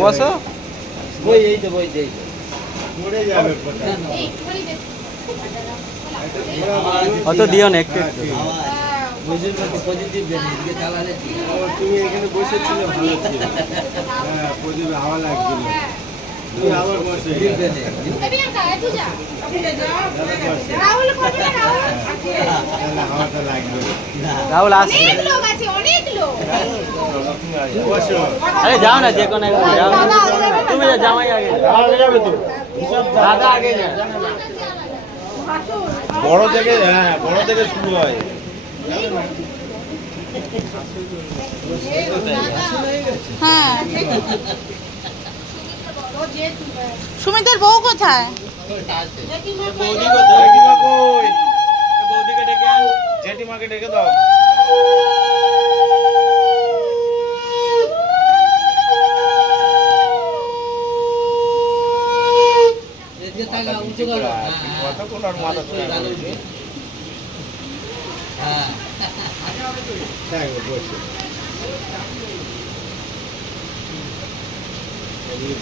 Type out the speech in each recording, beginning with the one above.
বসো বই এই তো বই দেই পড়ে যাবে অত দিও না একটু বুঝুন মতো পজিটিভ বেনে দিকে চালালে তুমি এখানে বসেছিলে ভালো ছিল হ্যাঁ পজিটিভ হাওয়া লাগছিল তুই আবার বসে বেনে রাহুল করবে না রাহুল তাহলে হাওয়াটা লাগবে রাহুল আসছে অনেক লোক আছে অনেক লোক বসো আরে যাও না যে কোনো একজন যাও তুমি যা জামাই আগে আগে যাবে তো দাদা আগে যা বড় থেকে হ্যাঁ বড় থেকে শুরু হয় হ্যাঁ সুমিতের বউ কোথায় বৌদিকে ডেকে আন জেঠিমাকে ডেকে দাও এদিকে তাকা উঁচু করো কতক্ষণ আর মাথা তুলে হ্যাঁ থাকবে বসে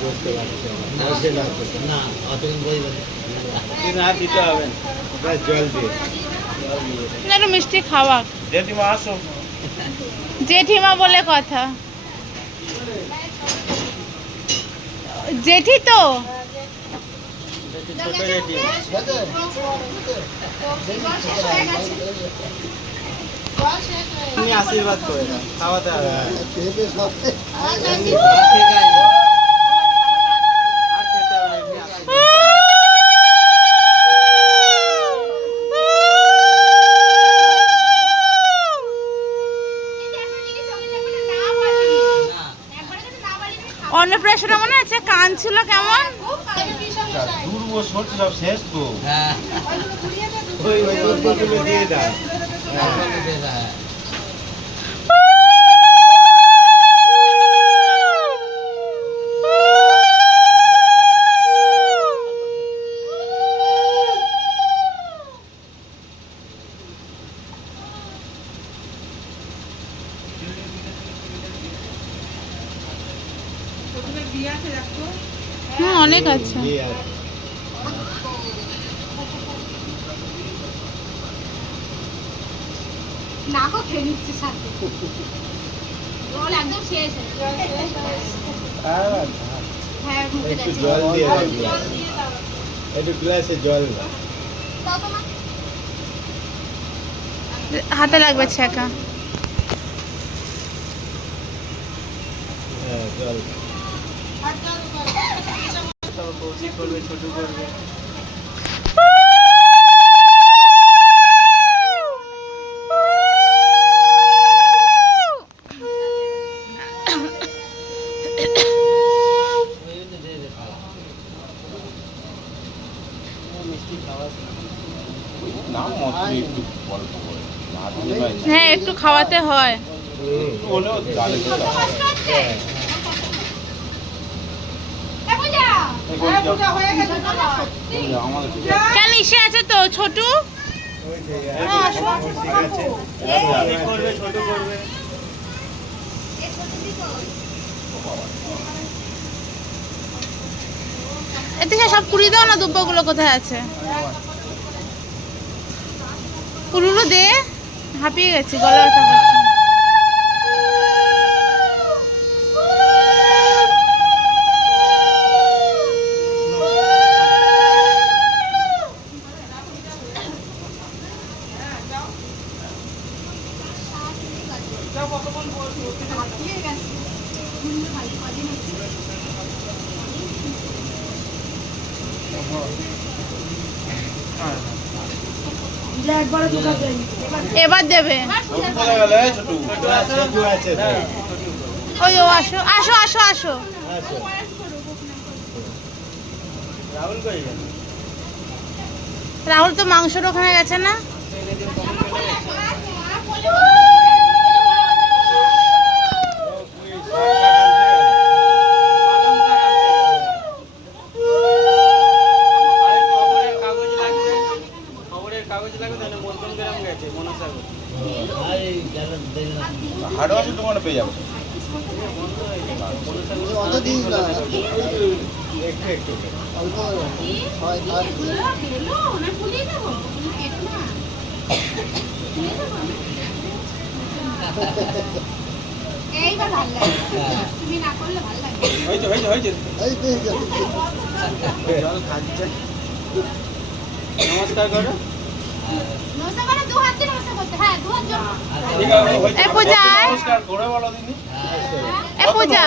বসতে পারছে না বসে লাগছে না অতক্ষণ বইবে না দিতে হবে না জল দিয়ে একটু মিষ্টি খাওয়া জেঠিমা আসো জেঠিমা বলে কথা জেঠি তো ছোট জেঠিমা তুমি আশীর্বাদ করে দাও খাওয়াতে হবে আর খেতে হবে অন্নপ্রাশনে মনে আছে কান ছিল কেমন দুর্ব সরছে সব শেষ তো হ্যাঁ ওই দুর্বগুলো দিয়ে দাও অনেক আছে নাকও খেয়ে নিচ্ছে সাথে জল একদম শেষ হ্যাঁ একটু জল দিয়ে রাখবি একটু গ্লাসে জল হাতে লাগবে ছ্যাঁকা হ্যাঁ জল করবে ছোট করবে হ্যাঁ একটু খাওয়াতে হয় কেন ইসে আছে তো ছোট এতে সব পুরি দাও না দুব্বগুলো কোথায় আছে পুরুলো দে হাঁপিয়ে গেছি গলা ব্যথা করছে এবার দেবে ওই ও আসো আসো আসো আসো রাহুল কই গেল? রাহুল তো মাংসর ওখানে গেছে না? হাড়ও আমি দোকানে পেয়ে যাবো। একটু একটু এইবার ভালো লাগে তুমি না করলে ভালো লাগে হয়েছে জল খাচ্ছে। নমস্কার করো। নমস্কার করে দু হাত দিয়ে নমস্কার করতে হ্যাঁ দু হাত জোড় ঠিক আছে হয়েছে। এ পূজা নমস্কার করে বলো দিদি। এ পূজা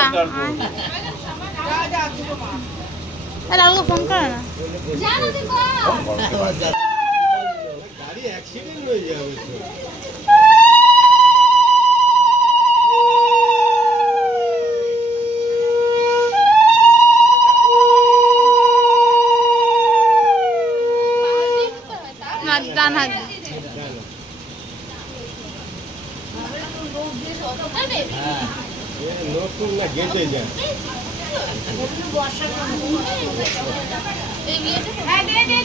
রাহুলকে ফোন করে না। জানো দিব গাড়ি অ্যাক্সিডেন্ট হয়ে যাবে তো। না ডান হাত দিয়ে। নতুন না গেটে যায়। হ্যাঁ দে দে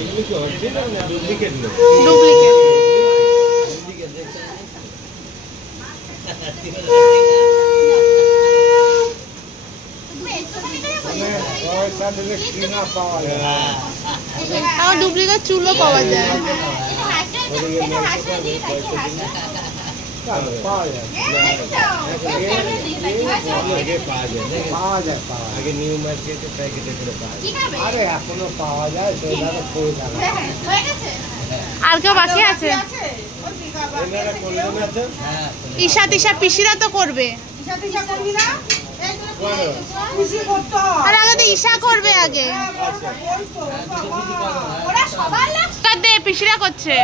এগুলো কি অরিজিনাল না ডুপ্লিকেট না? ডুপ্লিকেট। পয়সা দিলে কিনা পাওয়া যায়। আমার ডুপ্লিকেট চুলও পাওয়া যায়। এটা হাসতে দিয়ে থাকি পাওয়া যায়। আগে পাওয়া যায় আগে নিউ মার্কেটে প্যাকেটে করে পাওয়া কি যায়। খাবে আরে এখনো পাওয়া যায় সেটা করে যাবে। হ্যাঁ হয়ে গেছে আর কেউ বাকি আছে? এনারা করলেন আছে? ঈশা তিশা পিসিরা তো করবে। আর আগে তো ঈশা করবে আগে। ওরা সবার লাগ কার দে পিসিরা করছে।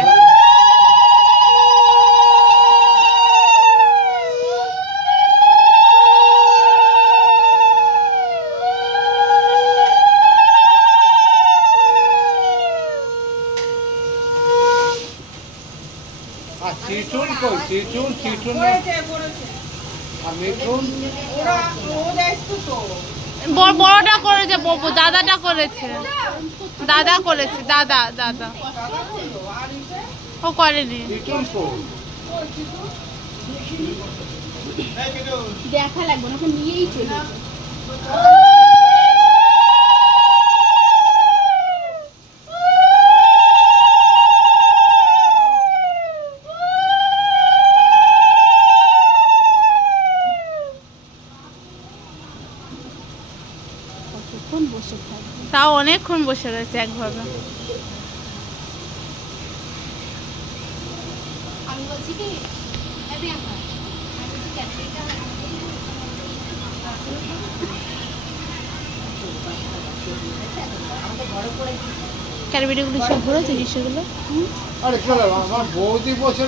আর চিটুন কই? চিটুন না। আর মিঠুন? বড়টা করেছে দাদাটা করেছে। দাদা করেছে দাদা ও করেনি। চিটুন কই? দেখা লাগবে না ওকে নিয়েই চলে তাও অনেকক্ষণ বসে রয়েছে একভাবে। আমি বলছি কি ক্যাডবেরিগুলো সব ঘুরেছে দৃশ্যগুলো। আরে চলো আমার বৌদি বসে